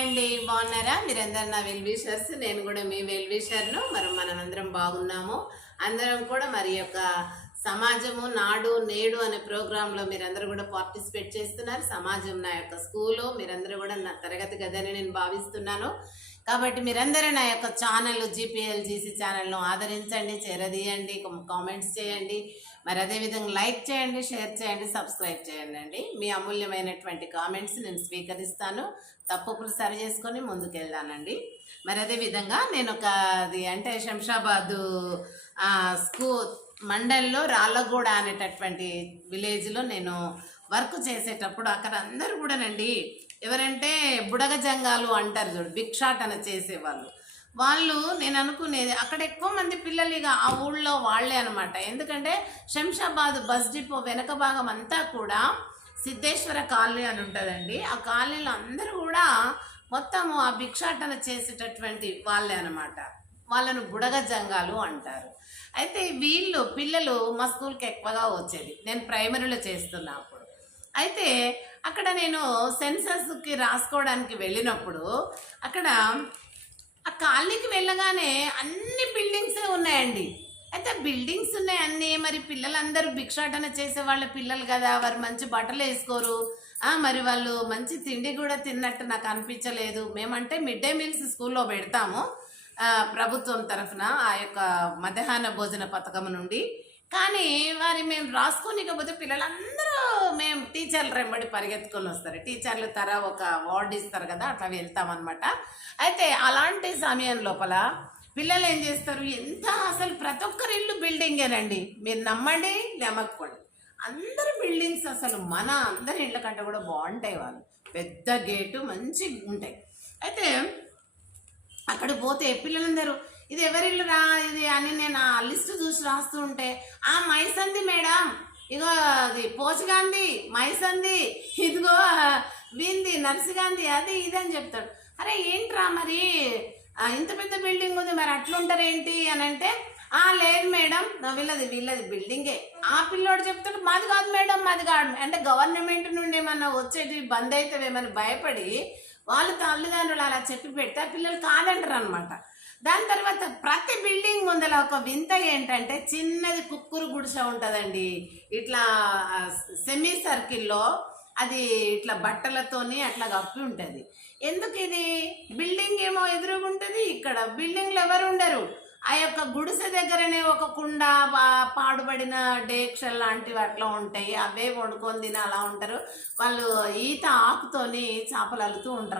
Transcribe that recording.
అండి, బాగున్నారా? మీరందరూ నా వెల్ విషర్స్. నేను కూడా మీ వెల్ విషర్ను. మరి మనం అందరం బాగున్నాము. అందరం కూడా మరి యొక్క సమాజము నాడు నేడు అనే ప్రోగ్రాంలో మీరందరూ కూడా పార్టిసిపేట్ చేస్తున్నారు. సమాజం నా యొక్క స్కూలు, మీరందరూ కూడా నా తరగతి గదని నేను భావిస్తున్నాను. కాబట్టి మీరందరూ నా యొక్క ఛానల్ జీపీఎల్జీసీ ఛానల్ను ఆదరించండి, చేరదీయండి, కామెంట్స్ చేయండి, మరి అదేవిధంగా లైక్ చేయండి, షేర్ చేయండి, సబ్స్క్రైబ్ చేయండి అండి. మీ అమూల్యమైనటువంటి కామెంట్స్ నేను స్వీకరిస్తాను. తప్పులు సరి చేసుకొని ముందుకెళ్దానండి. మరి అదేవిధంగా నేను అది అంటే శంషాబాదు మండల్లో రాళ్ళగూడ అనేటటువంటి విలేజ్లో నేను వర్క్ చేసేటప్పుడు అక్కడ అందరూ కూడానండి ఎవరంటే బుడగ జంగాలు అంటారు చూడు, భిక్షాటన చేసేవాళ్ళు. వాళ్ళు నేను అనుకునేది అక్కడ ఎక్కువ మంది పిల్లలు ఇక ఆ ఊళ్ళో వాళ్ళే అనమాట. ఎందుకంటే శంషాబాద్ బస్ డిపో వెనక భాగం అంతా కూడా సిద్ధేశ్వర కాలనీ అని ఉంటుందండి. ఆ కాలనీలో అందరూ కూడా మొత్తము ఆ భిక్షాటన చేసేటటువంటి వాళ్ళే అనమాట. వాళ్ళను బుడగ జంగాలు అంటారు. అయితే వీళ్ళు పిల్లలు మా స్కూల్కి ఎక్కువగా వచ్చేది. నేను ప్రైమరీలో చేస్తున్నా అప్పుడు. అయితే అక్కడ నేను సెన్సస్కి రాసుకోవడానికి వెళ్ళినప్పుడు అక్కడ ఆ కాలనీకి వెళ్ళగానే అన్ని బిల్డింగ్సే ఉన్నాయండి. అయితే బిల్డింగ్స్ ఉన్నాయి అన్నీ. మరి పిల్లలందరూ భిక్షాటన చేసే వాళ్ళ పిల్లలు కదా, వారు మంచి బట్టలు వేసుకోరు, మరి వాళ్ళు మంచి తిండి కూడా తిన్నట్టు నాకు అనిపించలేదు. మేమంటే మిడ్ డే మీల్స్ స్కూల్లో పెడతాము ప్రభుత్వం తరఫున, ఆ యొక్క మధ్యాహ్న భోజన పథకం నుండి. కానీ మరి మేము రాసుకోనికపోతే పిల్లలందరూ మేము టీచర్లు రెమ్మడి పరిగెత్తుకొని వస్తారు. టీచర్లు తర ఒక వార్డు ఇస్తారు కదా, అట్లా వెళ్తామన్నమాట. అయితే అలాంటి సమయం లోపల పిల్లలు ఏం చేస్తారు, ఎంత అసలు ప్రతి ఒక్కరి ఇల్లు బిల్డింగేనండి. మీరు నమ్మండి నమ్మకపోండి, అందరు బిల్డింగ్స్ అసలు మన అందరి ఇళ్ళ కంటే కూడా బాగుంటాయి. వాళ్ళు పెద్ద గేటు మంచిగా ఉంటాయి. అయితే అక్కడ పోతే పిల్లలందరూ ఇది ఎవరిల్లు రా ఇది అని నేను ఆ లిస్టు చూసి రాస్తూ ఉంటే, మైసంది మేడం, ఇగో అది పోచుగాంధీ మైసంది, ఇదిగో వీంది నర్సిగాంధీ, అది ఇది అని చెప్తాడు. అరే ఏంట్రా మరి ఇంత పెద్ద బిల్డింగ్ ఉంది, మరి అట్లుంటారేంటి అని అంటే, లేదు మేడం వీళ్ళది బిల్డింగే. ఆ పిల్లోడు చెప్తాడు మాది కాదు మేడం, మాది కాదు అంటే గవర్నమెంట్ నుండి ఏమన్నా వచ్చేటి బంద్ అయితే ఏమన్నా భయపడి వాళ్ళు తల్లిదండ్రులు అలా చెప్పి పెడితే పిల్లలు కాదంటారు అనమాట. దాని తర్వాత ప్రతి బిల్డింగ్ ముందర ఒక వింత ఏంటంటే చిన్నది కుక్కురు గుడిసె ఉంటుందండి. ఇట్లా సెమీ సర్కిల్లో అది ఇట్లా బట్టలతోని అట్లా కప్పి ఉంటుంది. ఎందుకు ఇది బిల్డింగ్ ఏమో ఎదురుగుంటుంది, ఇక్కడ బిల్డింగ్లు ఎవరు ఉండరు. ఆ యొక్క గుడిసె దగ్గరనే ఒక కుండ, పాడుబడిన డేక్షల్ లాంటివి అట్లా ఉంటాయి. అవే వండుకొని తిని అలా ఉంటారు వాళ్ళు. ఈత ఆకుతోని చేపలు అల్లుతూ ఉంటారు.